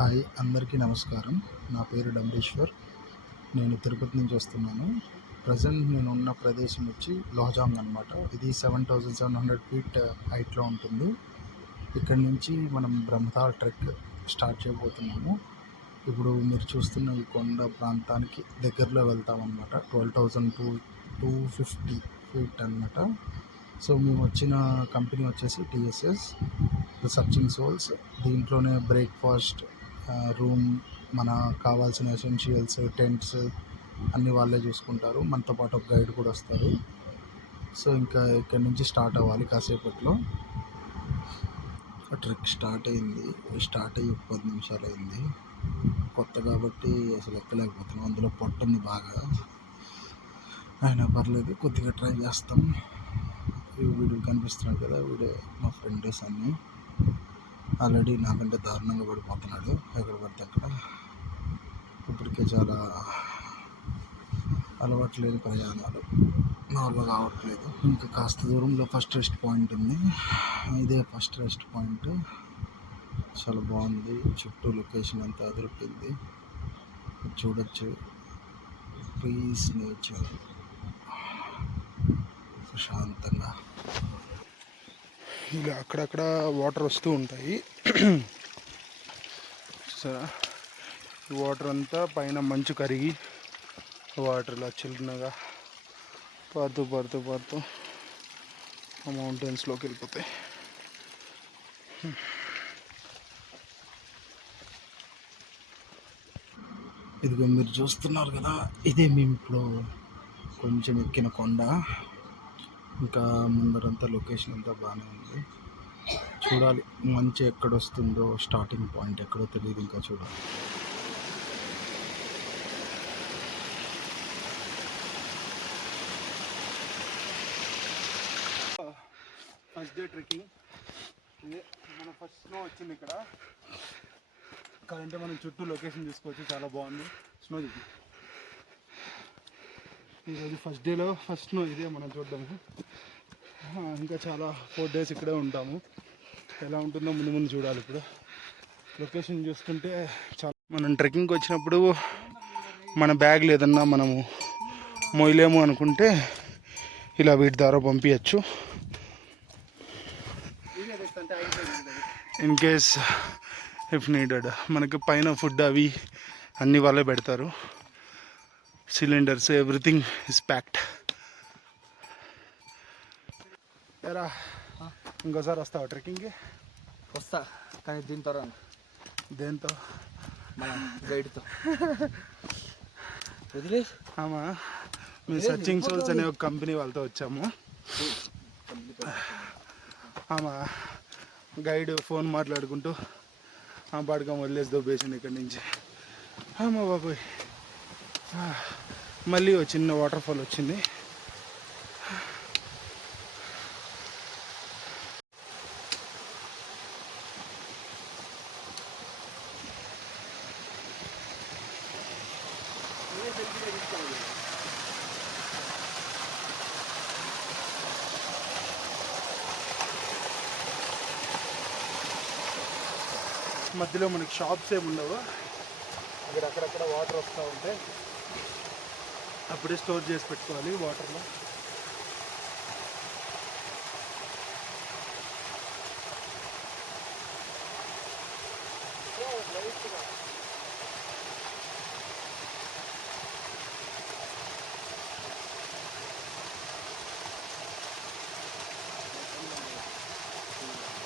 Hi అందరికీ నమస్కారం. నా పేరు డంబేశ్వర్. నేను తిరుపతి నుంచి వస్తున్నాను. ప్రజెంట్ నేను ఉన్న ప్రదేశం వచ్చి లోహజాంగ్ అనమాట. ఇది 7700 ఫీట్ హైట్లో ఉంటుంది. ఇక్కడి నుంచి మనం బ్రహ్మతాల్ ట్రెక్ స్టార్ట్ చేయబోతున్నాము. ఇప్పుడు మీరు చూస్తున్న ఈ కొండ ప్రాంతానికి దగ్గరలో వెళ్తామన్నమాట. 12,250 ఫీట్ అనమాట. సో మేము వచ్చిన కంపెనీ వచ్చేసి టీఎస్ఎస్ ద సర్చింగ్ సోల్స్. దీంట్లోనే బ్రేక్ఫాస్ట్, రూమ్, మన కావాల్సిన ఎసెన్షియల్స్, టెంట్స్ అన్నీ వాళ్ళే చూసుకుంటారు. మనతో పాటు ఒక గైడ్ కూడా వస్తారు. సో ఇంకా ఇక్కడి నుంచి స్టార్ట్ అవ్వాలి. కాసేపట్లో ట్రెక్ స్టార్ట్ అయ్యి 10 నిమిషాలు అయింది. కొత్త కాబట్టి అసలు ఎక్కలేకపోతున్నాం. అందులో పొట్టుంది బాగా, అయినా పర్లేదు, కొద్దిగా ట్రై చేస్తాం. వీడు కనిపిస్తున్నాడు కదా, వీడే మా ఫ్రెండ్స్ అన్నీ. ఆల్రెడీ నాకంటే దారుణంగా పడిపోతున్నాడు ఎక్కడ పడితే అక్కడ. ఇప్పటికే చాలా అలవాట్లేని ప్రయాణాలు నా వల్ల కావట్లేదు. ఇంకా కాస్త దూరంలో ఫస్ట్ రెస్ట్ పాయింట్ ఉంది. ఇదే ఫస్ట్ రెస్ట్ పాయింట్. చాలా బాగుంది. చుట్టూ లొకేషన్ అంతా అదిరిపోయింది. చూడొచ్చు, పీస్, నేచర్, ప్రశాంతంగా. ఇలా అక్కడక్కడ వాటర్ వస్తూ ఉంటాయి. సరే, ఈ వాటర్ అంతా పైన మంచు కరిగి వాటర్ ఇలా చిన్నగా పారుతూ ఆ మౌంటైన్స్లోకి వెళ్ళిపోతాయి. ఇదిగో మీరు చూస్తున్నారు కదా, ఇదే మేము ఇప్పుడు కొంచెం ఎక్కిన కొండ. ఇంకా ముందరంతా లొకేషన్ అంతా బాగానే ఉంది. చూడాలి మంచి ఎక్కడొస్తుందో, స్టార్టింగ్ పాయింట్ ఎక్కడో తెలియదు, ఇంకా చూడాలి. First day trekking. ఇదే మన ఫస్ట్ స్నో వచ్చింది ఇక్కడ. కాదంటే మనం చుట్టూ లొకేషన్ చూసుకోవచ్చు, చాలా బాగుంది. స్నో ఇది ఈరోజు ఫస్ట్ డేలో ఫస్ట్ స్నో ఇదే మనం చూద్దాము. ఇంకా చాలా 4 days ఇక్కడే ఉంటాము. ఎలా ఉంటుందో ముందు చూడాలి. ఇప్పుడు లొకేషన్ చూస్తుంటే చాలా. మనం ట్రెక్కింగ్కి వచ్చినప్పుడు మన బ్యాగ్ లేదన్నా మనము మోయలేము అనుకుంటే ఇలా వీటి ద్వారా పంపించచ్చు. In case if needed. మనకి పైన ఫుడ్ అవి అన్నీ వాళ్ళే పెడతారు. Cylinders, everything is packed. ఎరా ఇంకోసారి వస్తావా ట్రెక్కింగ్కి? వస్తా, కానీ దీంతో రాను. దేంతో? మన గైడ్తో వదిలేసి. ఆమా, మేము సర్చింగ్ సోల్స్ అనే ఒక కంపెనీ వాళ్ళతో వచ్చాము. ఆమా గైడ్ ఫోన్ మాట్లాడుకుంటూ ఆ పాడుగా వదిలేసి దొబ్బేసింది ఇక్కడి నుంచి. ఆమా బాబోయ్, మళ్ళీ ఒక చిన్న వాటర్ ఫాల్ వచ్చింది. మధ్యలో మనకి షాప్స్ ఏమి ఉండవు. ఇక్కడ అక్కడక్కడ వాటర్ వస్తూ ఉంటే అప్పుడే స్టోర్ చేసి పెట్టుకోవాలి వాటర్లో.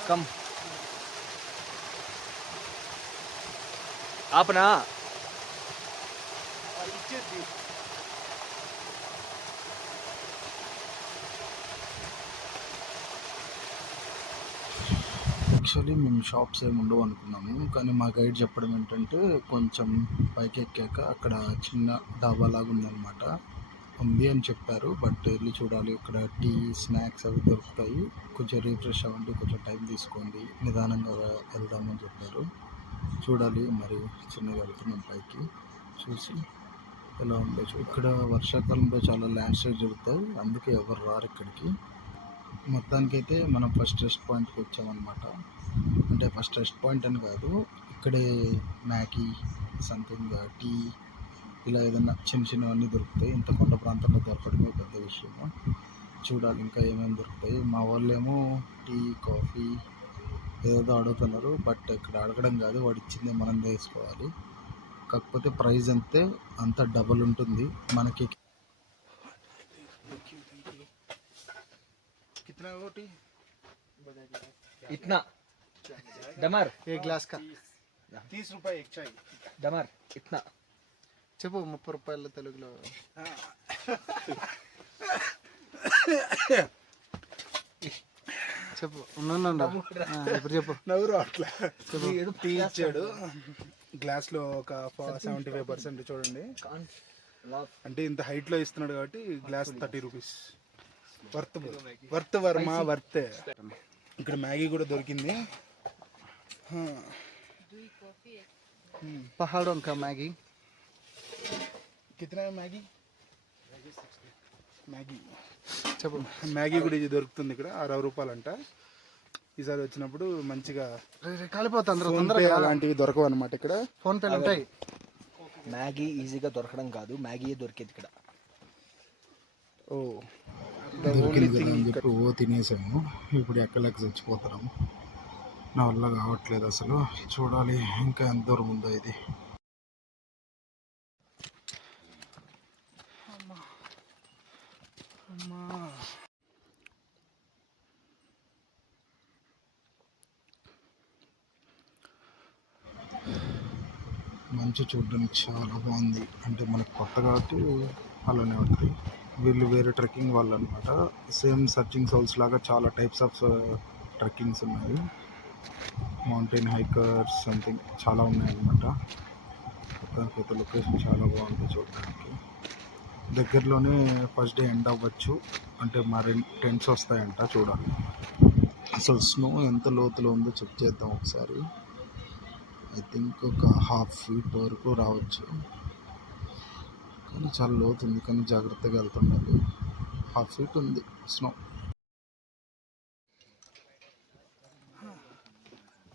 కమ్ ఆపనా ఇచ్చేది. యాక్చువల్లీ మేము షాప్స్ ఏమి ఉండవు అనుకున్నాము, కానీ మా గైడ్ చెప్పడం ఏంటంటే కొంచెం పైకి ఎక్కాక అక్కడ చిన్న డాబా లాగా ఉందన్నమాట, ఉంది అని చెప్పారు. బట్ వెళ్ళి చూడాలి. ఇక్కడ టీ, స్నాక్స్ అవి దొరుకుతాయి. కొంచెం రీఫ్రెష్ అవ్వండి, కొంచెం టైం తీసుకోండి, నిదానంగా వెళ్దామని చెప్పారు. చూడాలి. మరి చిన్నగా వెళ్తున్నాం పైకి, చూసి ఎలా ఉందో. ఇక్కడ వర్షాకాలంలో చాలా ల్యాండ్ స్లైడ్ జరుగుతాయి, అందుకే ఎవరు రారు ఇక్కడికి. మొత్తానికైతే మనం ఫస్ట్ రెస్ట్ పాయింట్కి వచ్చామన్నమాట. అంటే ఫస్ట్ రెస్ట్ పాయింట్ అని కాదు, ఇక్కడే మ్యాగీ సంథింగ్ టీ ఇలా ఏదైనా చిన్న చిన్నవన్నీ దొరుకుతాయి. ఇంత కొండ ప్రాంతంలో దొరకడమే పెద్ద విషయము. చూడాలి ఇంకా ఏమేమి దొరుకుతాయి. మా వాళ్ళేమో టీ కాఫీ ఏదేదో అడుగుతున్నారు. బట్ ఇక్కడ అడగడం కాదు, వాడు ఇచ్చిందే మనం తీసుకోవాలి. కాకపోతే ప్రైస్ అంతే, అంత డబల్ ఉంటుంది మనకి. कितना है वो टी? इतना डमर एक ग्लास का 30 रुपए एक चाय. डमर इतना చెప్పు 30 రూపాయల తెలుగులో. చెప్పు ఇప్పుడు చెప్పు. నవ్వురు అట్లా చెప్పు. టీ ఇచ్చాడు గ్లాస్లో ఒక 75% చూడండి. అంటే ఇంత హైట్లో ఇస్తున్నాడు కాబట్టి glass 30 rupees. Worth Varma worth. ఇక్కడ మ్యాగీ కూడా దొరికింది. పహాడోं का मैगी. కితనా మ్యాగీ? మ్యాగీ చెప్పు. మ్యాగీ కూడా ఇది దొరుకుతుంది ఇక్కడ 60 రూపాయలు అంట. ఈసారి వచ్చినప్పుడు మంచిగా కాలిపోతా ఫోన్ పే అలాంటివి దొరకవు అనమాట ఇక్కడ. ఫోన్ పేలు ఉంటాయి. మ్యాగీ ఈజీగా దొరకడం కాదు, మ్యాగీ దొరికేది ఇక్కడ. ఓ దొరికింది కదా అని చెప్పి తినేసాము. ఇప్పుడు ఎక్కలేక చచ్చిపోతున్నాము. నా వల్ల కావట్లేదు అసలు. చూడాలి ఇంకా ఎంత దూరం ఉందో ఇది. మంచి చూడడానికి చాలా బాగుంది. అంటే మనకు కొత్త కాబట్టి అలానే ఉంటుంది. వీళ్ళు వేరే ట్రెక్కింగ్ వాళ్ళు అనమాట. సేమ్ సర్చింగ్ సోల్స్ లాగా చాలా టైప్స్ ఆఫ్ ట్రెక్కింగ్స్ ఉన్నాయి. మౌంటైన్ హైకర్స్ సంథింగ్ చాలా ఉన్నాయన్నమాట. మొత్తానికి లొకేషన్ చాలా బాగుంటుంది చూడడానికి. దగ్గరలోనే ఫస్ట్ డే ఎండ్ అవ్వచ్చు. అంటే మా టెంట్స్ వస్తాయంట. చూడాలి అసలు స్నో ఎంత లోతులో ఉందో చెక్ చేద్దాం ఒకసారి. ఐ థింక్ ఒక 1/2 feet వరకు రావచ్చు. కానీ చాలా లోతు ఉంది, కానీ జాగ్రత్తగా వెళ్తుండాలి. 1/2 feet ఉంది స్నో.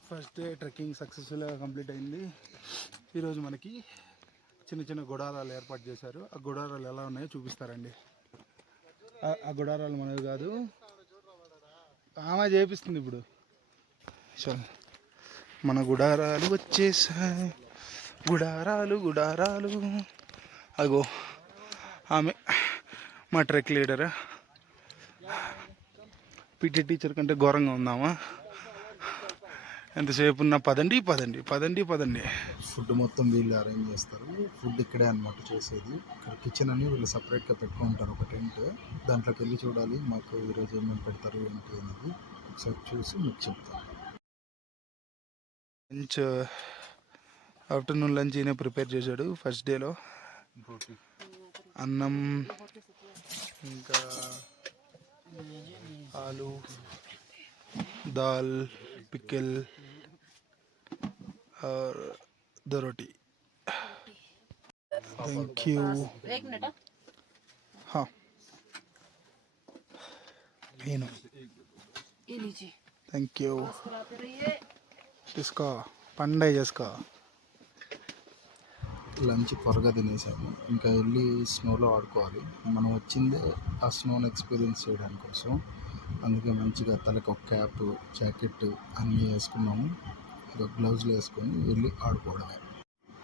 ఫస్ట్ డే ట్రెక్కింగ్ సక్సెస్ఫుల్గా కంప్లీట్ అయింది. ఈరోజు మనకి చిన్న చిన్న గుడారాలు ఏర్పాటు చేశారు. ఆ గుడారాలు ఎలా ఉన్నాయో చూపిస్తారండి. ఆ గుడారాలు మనవి కాదు, ఆమె చేపిస్తుంది ఇప్పుడు. చల్ మన గుడారాలు వచ్చేసాయి. గుడారాలు గుడారాలు. అగో ఆమె మా ట్రెక్ లీడర్. పీటీ టీచర్ కంటే ఘోరంగా ఉందామా. ఎంతసేపు ఉన్నా పదండి పదండి పదండి పదండి. ఫుడ్ మొత్తం వీళ్ళు అరేంజ్ చేస్తారు. ఫుడ్ ఇక్కడే అనమాట చేసేది. ఇక్కడ కిచెన్ అని వీళ్ళు సపరేట్గా పెట్టుకుంటారు ఒక టెంట్. దాంట్లోకి వెళ్ళి చూడాలి మాకు ఈరోజు ఏమేమి పెడతారు ఏంటి అనేది. ఒకసారి చూసి మీకు చెప్తాను. లంచ్ ఆఫ్టర్నూన్ లంచ్ ఈయన ప్రిపేర్ చేశాడు ఫస్ట్ డేలో. అన్నం, ఇంకా ఆలు, దాల్, పికిల్ और 2 रोटी. Thank you. हाँ ये लीजिए. Thank you. कराते रहिए. इसका पंडाई जिसका లంచ్ త్వరగా తినేసాము. ఇంకా వెళ్ళి స్నోలో ఆడుకోవాలి. మనం వచ్చిందే ఆ స్నోని ఎక్స్పీరియన్స్ చేయడానికి కోసం. అందుకే మంచిగా తలకు ఒక క్యాప్, జాకెట్ అన్నీ వేసుకున్నాము. గ్లౌజ్లు వేసుకొని వెళ్ళి ఆడుకోవడమే.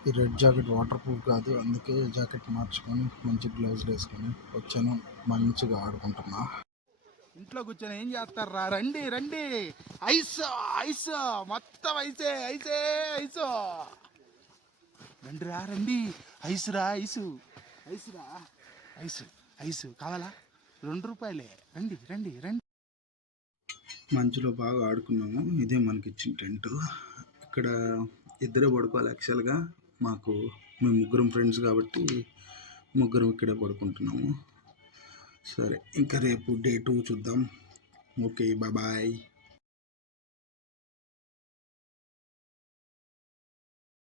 ఈ రెడ్ జాకెట్ వాటర్ ప్రూఫ్ కాదు, అందుకే జాకెట్ మార్చుకొని మంచి గ్లౌజ్లు వేసుకొని వచ్చాను. మంచిగా ఆడుకుంటున్నా. ఇంట్లో కూర్చొని ఏం చేస్తారా? రండి రండి. ఐస్ ఐస్ మొత్తం ఐసే ఐసే ఐసు. రండి రా రండి. ఐస్ రా ఐసు. ఐస్ రా ఐస్. ఐస్ కావాలా? 2 రూపాయలే. రండి రండి రండి. మంచులో బాగా ఆడుకున్నాము. ఇదే మనకి ఇచ్చిన టెంట్. ఇక్కడ ఇద్దరే పడుకోవాలి యాక్చువల్గా. మేము ముగ్గురం ఫ్రెండ్స్ కాబట్టి ముగ్గురం ఇక్కడే పడుకుంటున్నాము. సరే ఇంకా రేపు డే 2 చూద్దాం. Okay bye.